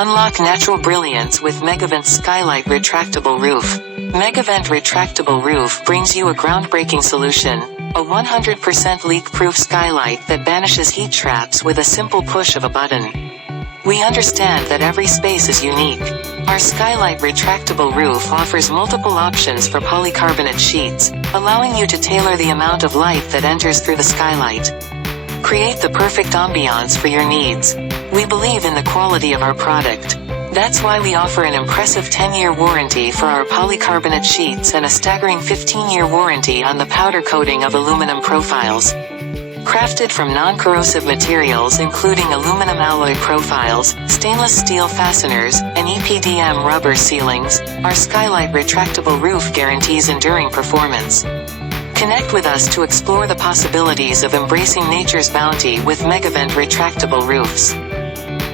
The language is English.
Unlock natural brilliance with Megavent Skylight Retractable Roof. Megavent Retractable Roof brings you a groundbreaking solution, a 100% leak-proof skylight that banishes heat traps with a simple push of a button. We understand that every space is unique. Our Skylight Retractable Roof offers multiple options for polycarbonate sheets, allowing you to tailor the amount of light that enters through the skylight. Create the perfect ambiance for your needs. We believe in the quality of our product. That's why we offer an impressive 10-year warranty for our polycarbonate sheets and a staggering 15-year warranty on the powder coating of aluminum profiles. Crafted from non-corrosive materials including aluminum alloy profiles, stainless steel fasteners, and EPDM rubber ceilings, our Skylight Retractable Roof guarantees enduring performance. Connect with us to explore the possibilities of embracing nature's bounty with Megavent Retractable Roofs.